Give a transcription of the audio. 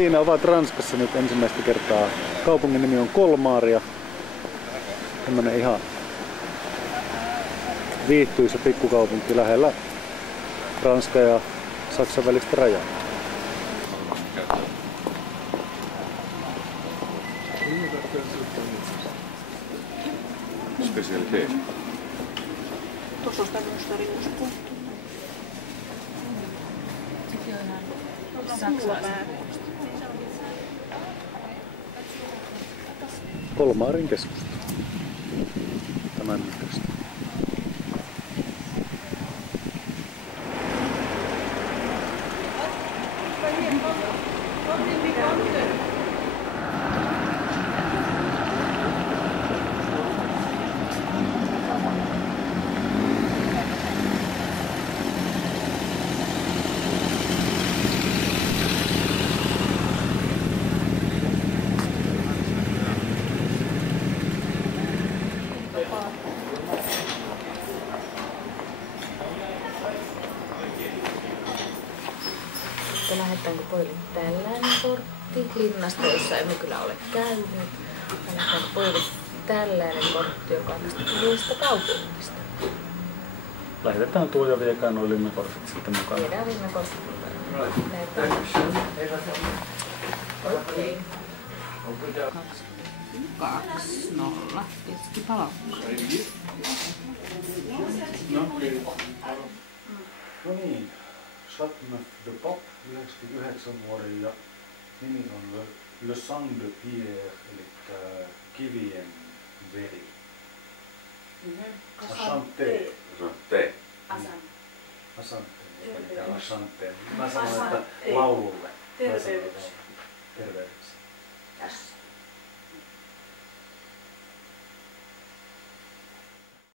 Siinä ovat Ranskassa nyt ensimmäistä kertaa. Kaupungin nimi on Colmar. Tämmönen ihan viihtyisä pikkukaupunki lähellä Ranskan ja Saksan välistä rajaa. Specialitet. Tuossa on tämmöistä riuspulttua. Colmarin keskusta. Tämän näköistä. Lähdetäänkö pojille tällainen kortti linnasta, jossa emme kyllä ole käyneet. Lähdetäänkö pojille tällainen kortti, joka on tästä kuvista kaupungista. Lähetetään tuo ja viekään nuo linnakortit sitten mukaan. Viedään linnakortit mukaan. Okei. 2-0. Keskipalkka. No niin. Chateauneuf de Pop, 99 vuoden ja nimi on Le Sang de Pierre, eli kivien veri. Asante. Asante. Asante. Asante. Mä sanoin, että laululle. Terveys. Terveys.